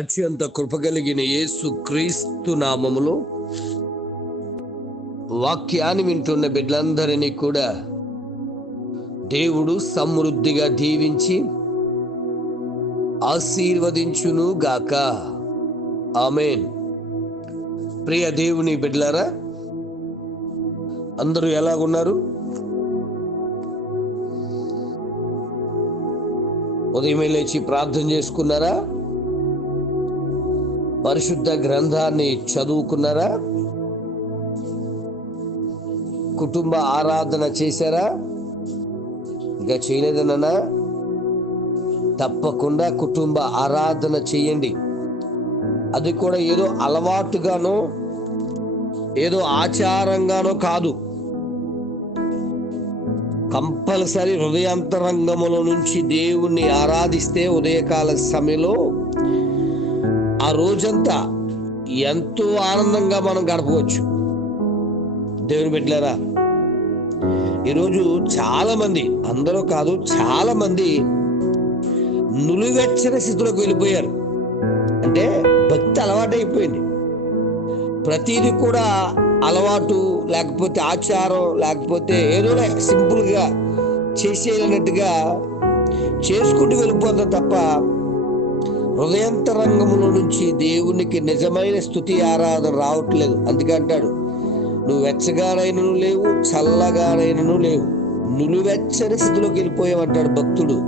అత్యంత కృపగలిగిన యేసు క్రీస్తు నామములో వాక్యాన్ని వింటున్న బిడ్డలందరినీ కూడా దేవుడు సమృద్ధిగా దీవించి ఆశీర్వదించును గాక. ఆమేన్. ప్రియ దేవుని బిడ్డలారా, అందరూ ఎలాగున్నారు? ఉదయమే లేచి ప్రార్థన చేసుకున్నారా? పరిశుద్ధ గ్రంథాన్ని చదువుకున్నారా? కుటుంబ ఆరాధన చేశారా? ఇంకా చేయలేదన్నా? తప్పకుండా కుటుంబ ఆరాధన చేయండి. అది కూడా ఏదో అలవాటుగానో ఏదో ఆచారంగానో కాదు, కంపల్సరీ హృదయాంతరంగములో నుంచి దేవుణ్ణి ఆరాధిస్తే ఉదయకాల సమయంలో ఆ రోజంతా ఎంతో ఆనందంగా మనం గడపవచ్చు. దేవుని బిడ్డలారా, ఈరోజు చాలా మంది, అందరూ కాదు, చాలా మంది నులివెచ్చని స్థితిలోకి వెళ్ళిపోయారు. అంటే భక్తి అలవాటైపోయింది. ప్రతిదీ కూడా అలవాటు, లేకపోతే ఆచారం, లేకపోతే ఏదో సింపుల్గా చేసేయాలన్నట్టుగా చేసుకుంటూ వెళ్ళిపోతాం తప్ప హృదయాంతరంగంలో నుంచి దేవునికి నిజమైన స్తుతి ఆరాధన రావట్లేదు. అందుకే అంటాడు, నువ్వు వెచ్చగానైనను లేవు, చల్లగానైనను లేవు, నులివెచ్చని స్థితిలోకి వెళ్ళిపోయామంటాడు భక్తుడు.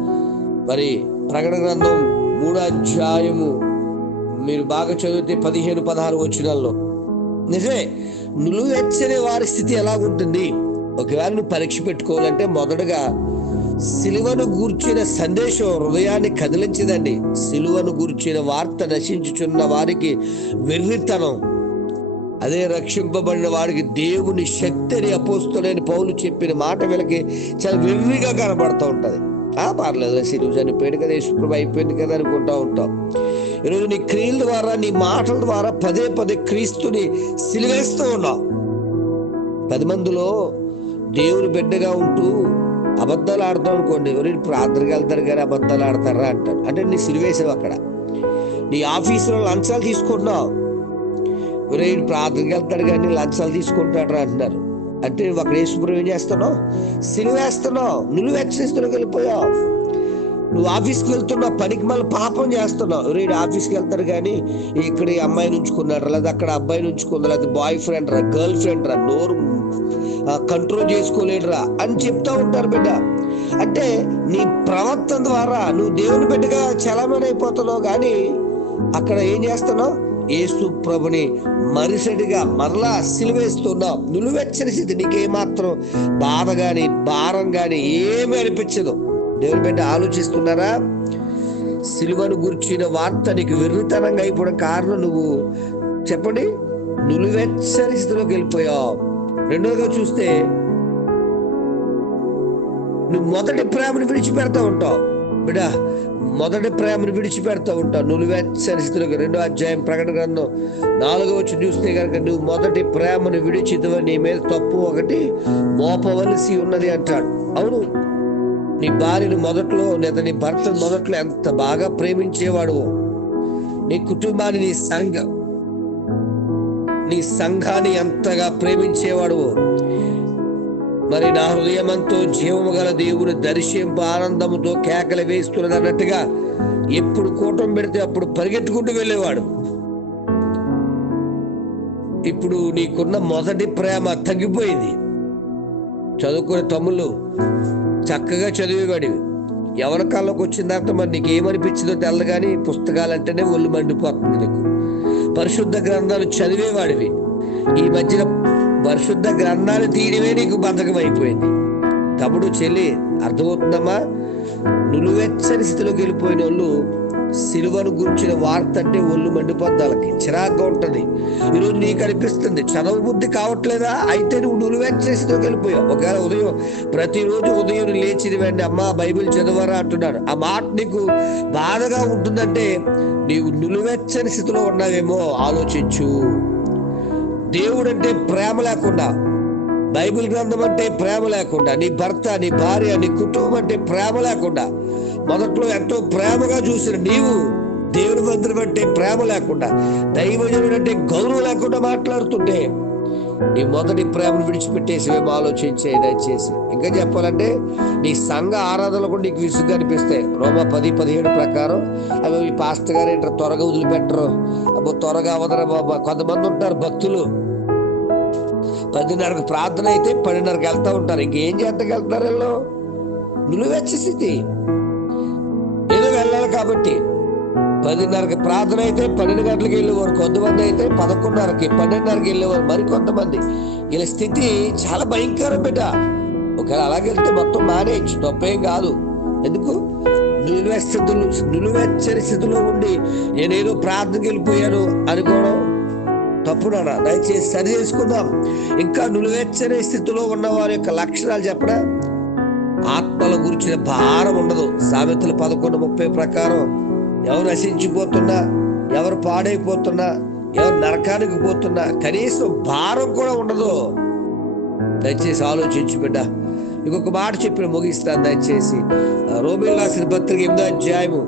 మరి ప్రకటన గ్రంథం 3వ అధ్యాయము మీరు బాగా చదివితే 15-16 వచనాల్లో నిజమే, నులివెచ్చని వారి స్థితి ఎలాగుంటుంది? ఒకవేళ నువ్వు పరీక్ష పెట్టుకోవాలంటే మొదటగా సిలువను గూర్చిన సందేశం హృదయాన్ని కదిలించదండి. సిలువను గూర్చిన వార్త నశించుచున్న వారికి వెర్రితనం, అదే రక్షింపబడిన వారికి దేవుని శక్తిని అపోస్తలుడైన పౌలు చెప్పిన మాట వీళ్ళకి చాలా వెర్రిగా కనబడుతూ ఉంటది. పర్లేదు, సిలువ చనిపోయాడు కదా, యేసుప్రభు అయిపోయింది కదా అనుకుంటా ఉంటాం. ఈరోజు నీ క్రియల ద్వారా, నీ మాటల ద్వారా పదే పదే క్రీస్తుని సిలువేస్తూ ఉన్నావు. 10 మందిలో దేవుని బిడ్డగా ఉంటూ అబద్ధాలు ఆడతావు అనుకోండి, ఎవరు ప్రార్థనకి వెళ్తారు కానీ అబద్ధాలు ఆడతారా అంటారు. అంటే నీ సిలువేసావు. అక్కడ నీ ఆఫీసులో లంచాలు తీసుకుంటున్నావు, ఎవరు ప్రార్థనకి వెళ్తాడు కానీ లంచాలు తీసుకుంటాడరా అంటున్నారు. అంటే నువ్వు అక్కడ యేసుప్రభు ఏం చేస్తున్నావు? సిలువేస్తున్నావు. నులివెచ్చనిస్తులోకి వెళ్ళిపోయావు. నువ్వు ఆఫీస్కి వెళ్తున్నావు, పనికి మళ్ళీ పాపం చేస్తున్నావు. ఎవరైనా ఆఫీస్కి వెళ్తారు కానీ ఇక్కడ ఈ అమ్మాయిని ఉంచుకున్నాడు, లేదా అక్కడ అబ్బాయిని ఉంచుకున్నారు, లేదా బాయ్ ఫ్రెండ్ రా, గర్ల్ ఫ్రెండ్ రా, నోరు కంట్రోల్ చేసుకోలేడురా అని చెప్తా ఉంటారు బిడ్డ. అంటే నీ ప్రవర్తన ద్వారా నువ్వు దేవుని బిడ్డగా చలామణి అయిపోతున్నావు, కానీ అక్కడ ఏం చేస్తున్నావు? యేసు ప్రభుని మరుసటిగా మరలా సిలువేస్తున్నావు. నులివెచ్చని స్థితి. నీకేమాత్రం బాధ గాని భారం గాని ఏమీ అనిపించదు. దేవుని బిడ్డ ఆలోచిస్తున్నారా? సిలువను గుర్చిన వార్త నీకు వెర్రితనంగా అయిపోవడం కారణం నువ్వు చెప్పండి, నులివెచ్చని స్థితిలోకి వెళ్ళిపోయావు. రెండోగా చూస్తే నువ్వు మొదటి ప్రేమను విడిచిపెడతా ఉంటావు బిడ్డ. మొదటి ప్రేమను విడిచిపెడతా ఉంటావు నులివెచ్చని స్థితిలోకి. 2వ అధ్యాయం ప్రకటన గ్రంథం 4వ వచనం చూస్తే కనుక, నువ్వు మొదటి ప్రేమను విడిచిదివ, నీ మీద తప్పు ఒకటి మోపవలసి ఉన్నది అంటాడు. అవును, నీ భార్యను మొదట్లో లేదా నీ భర్తను మొదట్లో ఎంత బాగా ప్రేమించేవాడు, నీ కుటుంబాన్ని, నీ సంఘాన్ని ఎంతగా ప్రేమించేవాడు. మరి నా హృదయమంతో జీవము గల దేవుని దర్శింపు ఆనందముతో కేకలు వేస్తున్నది అన్నట్టుగా ఎప్పుడు కూటం పెడితే అప్పుడు పరిగెత్తుకుంటూ వెళ్ళేవాడు. ఇప్పుడు నీకున్న మొదటి ప్రేమ తగ్గిపోయింది. చదువుకునే తమ్ముళ్ళు చక్కగా చదివేవాడివి, ఎవరి కాళ్ళకి వచ్చిన తర్వాత మరి నీకు ఏమనిపించిందో తెల్ల కానీ పుస్తకాలంటేనే ఒళ్ళు మండిపోతుంది నీకు. పరిశుద్ధ గ్రంథాలు చదివేవాడివి, ఈ మధ్యన పరిశుద్ధ గ్రంథాలు తీయడమే నీకు బద్ధకం అయిపోయింది. తమ్ముడు, చెల్లి, అర్థమవుతుందమ్మా? నులివెచ్చని స్థితిలోకి వెళ్ళిపోయిన వాళ్ళు సిలువను గురించిన వార్త అంటే ఒళ్ళు మండిపోద్ది, వాళ్ళకి చిరాగ్గా ఉంటుంది. ఈరోజు నీకు అనిపిస్తుంది చదవ బుద్ధి కావట్లేదా? అయితే నువ్వు నులివెచ్చని స్థితిలోకి వెళ్ళిపోయావు. ఒకవేళ ప్రతిరోజు ఉదయం లేచి వెంటనే అమ్మా బైబిల్ చదవరా అంటున్నాడు, ఆ మాట నీకు బాధగా ఉంటుందంటే నీవు నులివెచ్చని స్థితిలో ఉన్నావేమో ఆలోచించు. దేవుడు అంటే ప్రేమ లేకుండా, బైబిల్ గ్రంథం అంటే ప్రేమ లేకుండా, నీ భర్త, నీ భార్య, నీ కుటుంబం అంటే ప్రేమ లేకుండా, మొదట్లో ఎంతో ప్రేమగా చూసిన నీవు దేవుని మందిరం అంటే ప్రేమ లేకుండా, దైవజనుడు అంటే గౌరవం లేకుండా మాట్లాడుతుంటే నీ మొదటి ప్రేమను విడిచిపెట్టేసి మేము ఆలోచించే దయచేసి. ఇంకా చెప్పాలంటే నీ సంఘ ఆరాధనలు కూడా నీకు విసుగు అనిపిస్తాయి. రోమా 10:17 ప్రకారం అవి ఈ పాస్టర్ గారు ఏంటారు త్వరగా వదిలిపెట్టరు, అబ్బో త్వరగా అవదర బాబా. కొంతమంది ఉంటారు భక్తులు 10:30కు ప్రార్థన అయితే 10:30కి వెళ్తా ఉంటారు. ఇంకేం చేద్దకు వెళ్తారు? వీళ్ళు నిలువెచ్చ స్థితి, ఏదో వెళ్ళాలి కాబట్టి 10:30కి ప్రార్థన అయితే 12 గంటలకు వెళ్ళేవారు, కొంతమంది అయితే 11:30కి 12:30కి వెళ్ళేవారు, మరికొంతమంది. వీళ్ళ స్థితి చాలా భయంకరం బిడ్డ. ఒకవేళ అలాగెళ్తే మొత్తం మానేయచ్చు, తప్పేం కాదు. ఎందుకు? నిలువెచ్చని స్థితిలో ఉండి నేనేదో ప్రార్థనకి వెళ్ళిపోయాను అనుకోవడం తప్పునా? దయచేసి సరి చేసుకుందాం. ఇంకా నిలువెచ్చని స్థితిలో ఉన్న వారి యొక్క లక్షణాలు చెప్పడా? ఆత్మల గురించిన భారం ఉండదు. సామెతలు 11:30 ప్రకారం ఎవరు నశించిపోతున్నా, ఎవరు పాడైపోతున్నా, ఎవరు నరకానికి పోతున్నా కనీసం భారం కూడా ఉండదు. దయచేసి ఆలోచించు బిడ్డ. ఇంకొక మాట చెప్పిన ముగిస్తాను దయచేసి. రోమీయులకు రాసిన పత్రిక 8వ అధ్యాయము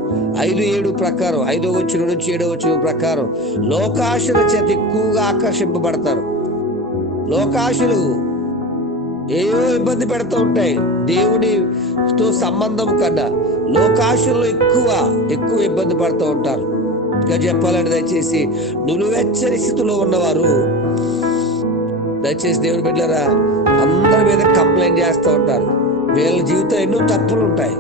5-7 ప్రకారం, 5వ వచనం నుంచి 7వ వచనం ప్రకారం లోకాశల చేత ఎక్కువగా ఆకర్షింపబడతారు. లోకాశలు ఏవో ఇబ్బంది పెడతా ఉంటాయి. దేవునితో సంబంధం కన్నా లోకాశల్లో ఎక్కువ ఇబ్బంది పడుతూ ఉంటారు. ఇంకా చెప్పాలంటే దయచేసి నిలువెచ్చని స్థితిలో ఉన్నవారు దయచేసి దేవుని బిడ్డలారా అందరి మీద కంప్లైంట్ చేస్తూ ఉంటారు. వీళ్ళ జీవితం ఎన్నో తప్పులు ఉంటాయి,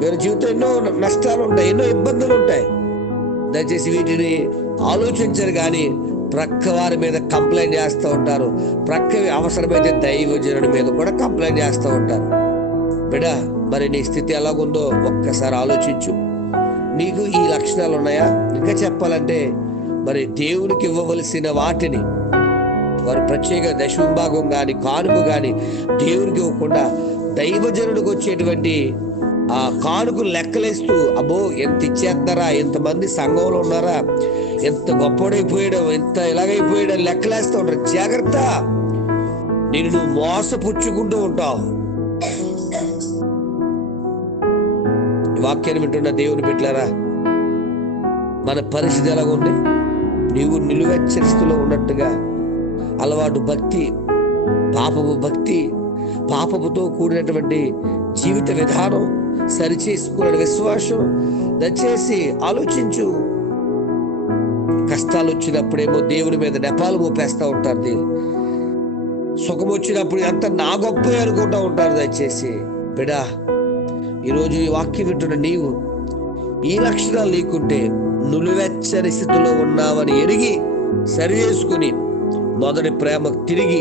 వీళ్ళ జీవితం ఎన్నో నష్టాలు ఉంటాయి, ఎన్నో ఇబ్బందులు ఉంటాయి. దయచేసి వీటిని ఆలోచించరు కానీ ప్రక్క వారి మీద కంప్లైంట్ చేస్తూ ఉంటారు. ప్రక్క అవసరమైతే దైవజనుడి మీద కూడా కంప్లైంట్ చేస్తూ ఉంటారు. బిడ్డ, మరి నీ స్థితి ఎలాగుందో ఒక్కసారి ఆలోచించు. నీకు ఈ లక్షణాలు ఉన్నాయా? ఇంకా చెప్పాలంటే మరి దేవునికి ఇవ్వవలసిన వాటిని వారు ప్రత్యేక దశంభాగం కానీ కానుక కానీ దేవునికి ఇవ్వకుండా దైవజనుడికి వచ్చేటువంటి ఆ కానుకలు లెక్కలేస్తూ అబ్బో ఎంత ఇచ్చేస్తారా, ఎంతమంది సంఘంలో ఉన్నారా, ఎంత గొప్పడైపోయాడు, ఎంత ఇలాగైపోయాడు అని లెక్కలేస్తూ ఉంటారు. జాగ్రత్త, నేను నువ్వు మోసపుచ్చుకుంటూ ఉంటావు. వాక్యాన్ని వింటున్న దేవుని బిడ్డలారా, మన పరిస్థితి ఎలాగుంది? నీవు నిలువెచ్చని స్థితిలో ఉన్నట్టుగా అలవాటు భక్తి, పాపముతో కూడినటువంటి జీవిత విధానం, సరిచేసుకునే విశ్వాసం. దయచేసి ఆలోచించు. కష్టాలు వచ్చినప్పుడేమో దేవుని మీద నెపాలు మోపేస్తూ ఉంటారు. సుఖం వచ్చినప్పుడు అంత నా గొప్ప అనుకుంటూ ఉంటారు. దయచేసి బిడా, ఈరోజు ఈ వాక్యం వింటున్న నీవు ఈ లక్షణాలు నీకుంటే నిలువెచ్చని స్థితిలో ఉన్నావని ఎరిగి సరి చేసుకుని మొదటి ప్రేమకు తిరిగి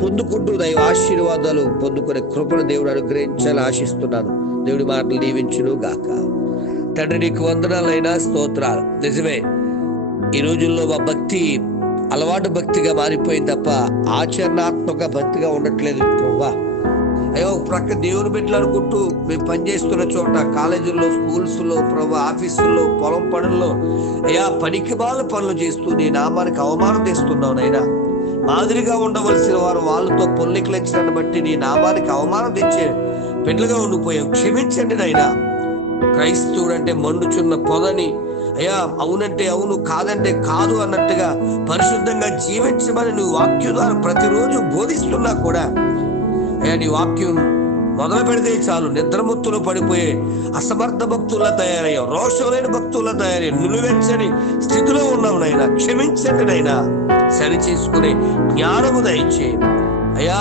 పొందుకుంటూ దైవ ఆశీర్వాదాలు పొందుకునే కృపను దేవుడు అనుగ్రహించాలని ఆశిస్తున్నాను. దేవుడి మాటలు దీవించును గాక. తండ్రి, నీకు వందనాలైనా స్తోత్రాలు. నిజమే, ఈ రోజుల్లో మా భక్తి అలవాటు భక్తిగా మారిపోయింది తప్ప ఆచరణాత్మక భక్తిగా ఉండట్లేదు ప్రభా. అయ్యో, ప్రక్క దేవుని బిడ్డలు అనుకుంటూ మేము పనిచేస్తున్న చోట, కాలేజీల్లో, స్కూల్స్లో ప్రభా, ఆఫీసుల్లో, పొలం పనుల్లో అయ్యా పనికిమాల పనులు చేస్తూ నీ నామానికి అవమానం తెస్తున్నావు నైనా. మాదిరిగా ఉండవలసిన వారు వాళ్ళతో పొల్లికలించడాన్ని బట్టి నీ నామానికి అవమానం తెచ్చే బిడ్డలుగా ఉండిపోయావు. క్షమించండి నైనా. క్రైస్తవుడు అంటే మండుచున్న పొదని, అయ్యా అవునంటే అవును, కాదంటే కాదు అన్నట్టుగా పరిశుద్ధంగా జీవించమని నువ్వు వాక్యం ద్వారా ప్రతిరోజు బోధిస్తున్నా కూడా అయ్యా నీ వాక్యం మొదలు పెడితే చాలు నిద్రముత్తులు పడిపోయే అసమర్థ భక్తుల్లా తయారయ్యావు, రోషం లేని భక్తుల్లా తయారయ్యావు. నిలువెచ్చని స్థితిలో ఉన్నావు నైనా. క్షమించండి నైనా. సరి చేసుకునే జ్ఞానము దయచే అయ్యా.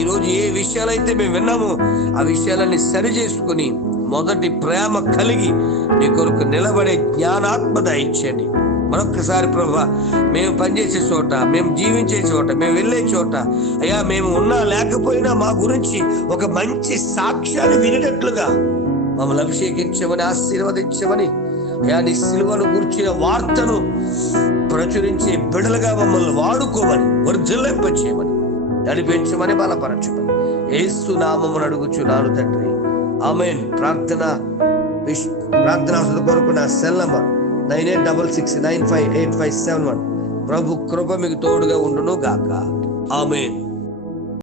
ఈరోజు ఏ విషయాలైతే మేము విన్నామో ఆ విషయాలన్నీ సరి చేసుకుని మొదటి ప్రేమ కలిగి నీ కొరకు నిలబడే జ్ఞానాత్మ దయచేయండి. మరొక్కసారి ప్రభా, మేము పనిచేసే చోట, మేము జీవించే చోట, మేము వెళ్ళే చోట అయ్యా మేము ఉన్నా లేకపోయినా మా గురించి ఒక మంచి సాక్ష్యాన్ని వినేటట్లుగా మమ్మల్ని అభిషేకించమని, ఆశీర్వదించమని అయ్యా, నీ సిలువను గురించిన వార్తను ప్రచురించే బిడ్డలుగా మమ్మల్ని వాడుకోమని, వర్ధిల్లింపచేయమని, నడిపించమని, బలపరచమని యేసు నామమున అడుగుచున్నాను తండ్రి. ఆమేన్. ప్రార్థన కొరకు నా సెల్ నంబర్ 9866958571. ప్రభు కృప మీకు తోడుగా ఉండును గాక. ఆమేన్.